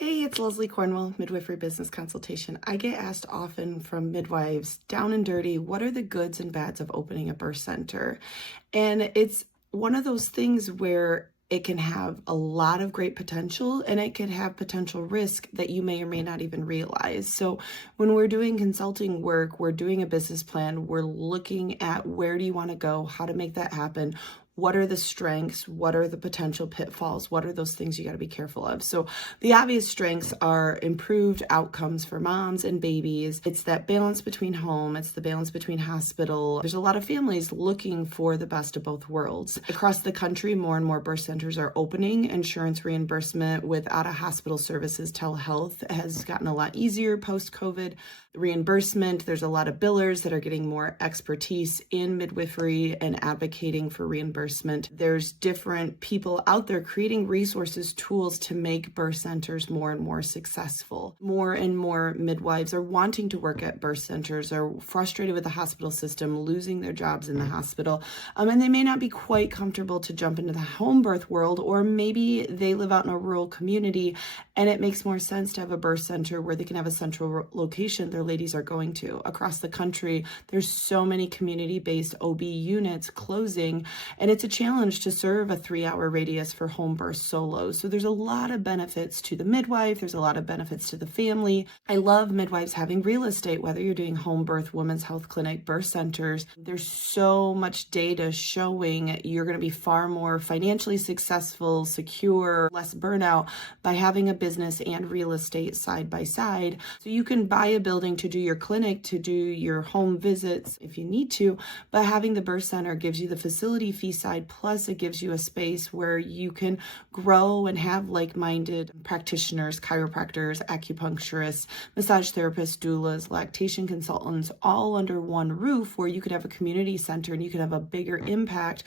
Hey, it's Leslie Cornwell, Midwifery Business Consultation. I get asked often from midwives, down and dirty, what are the goods and bads of opening a birth center? And it's one of those things where it can have a lot of great potential and it could have potential risk that you may or may not even realize. So when we're doing consulting work, we're doing a business plan, we're looking at where do you want to go, how to make that happen. What are the strengths? What are the potential pitfalls? What are those things you got to be careful of? So the obvious strengths are improved outcomes for moms and babies. It's that balance between home. It's the balance between hospital. There's a lot of families looking for the best of both worlds. Across the country, more and more birth centers are opening. Insurance reimbursement with out-of-hospital services, telehealth has gotten a lot easier post-COVID. Reimbursement, there's a lot of billers that are getting more expertise in midwifery and advocating for reimbursement. There's different people out there creating resources, tools to make birth centers more and more successful. More and more midwives are wanting to work at birth centers, are frustrated with the hospital system, losing their jobs in the hospital, and they may not be quite comfortable to jump into the home birth world, or maybe they live out in a rural community and it makes more sense to have a birth center where they can have a central location their ladies are going to. Across the country, there's so many community-based OB units closing, and it's a challenge to serve a 3-hour radius for home birth solos. So there's a lot of benefits to the midwife. There's a lot of benefits to the family. I love midwives having real estate, whether you're doing home birth, women's health clinic, birth centers. There's so much data showing you're going to be far more financially successful, secure, less burnout by having a business and real estate side by side. So you can buy a building to do your clinic, to do your home visits if you need to, but having the birth center gives you the facility fee side, plus it gives you a space where you can grow and have like-minded practitioners, chiropractors, acupuncturists, massage therapists, doulas, lactation consultants, all under one roof, where you could have a community center and you could have a bigger impact,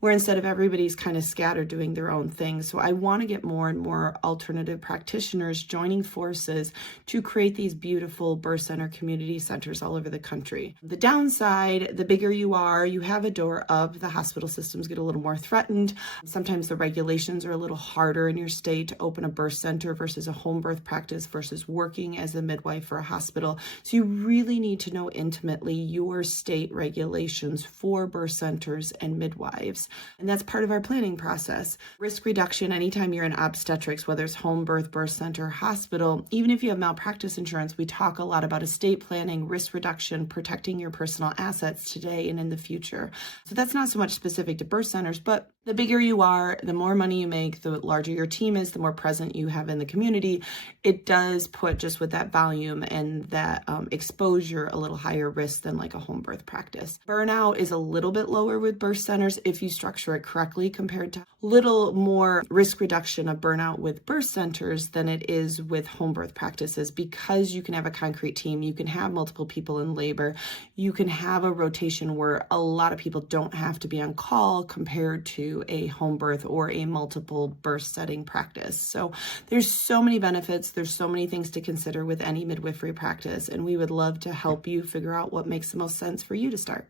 where instead of everybody's kind of scattered doing their own thing. So I want to get more and more alternative practitioners joining forces to create these beautiful birth center community centers all over the country. The downside, the bigger you are, you have a door up, the hospital systems get a little more threatened. Sometimes the regulations are a little harder in your state to open a birth center versus a home birth practice versus working as a midwife for a hospital. So you really need to know intimately your state regulations for birth centers and midwives. And that's part of our planning process. Risk reduction, anytime you're in obstetrics, whether it's home birth, birth center, hospital, even if you have malpractice insurance, we talk a lot about estate planning, risk reduction, protecting your personal assets today and in the future. So that's not so much specific to birth centers, but the bigger you are, the more money you make, the larger your team is, the more present you have in the community. It does put, just with that volume and that exposure, a little higher risk than like a home birth practice. Burnout is a little bit lower with birth centers if you structure it correctly, compared to little more risk reduction of burnout with birth centers than it is with home birth practices, because you can have a concrete team, you can have multiple people in labor, you can have a rotation where a lot of people don't have to be on call compared to a home birth or a multiple birth setting practice. So there's so many benefits, there's so many things to consider with any midwifery practice, and we would love to help you figure out what makes the most sense for you to start.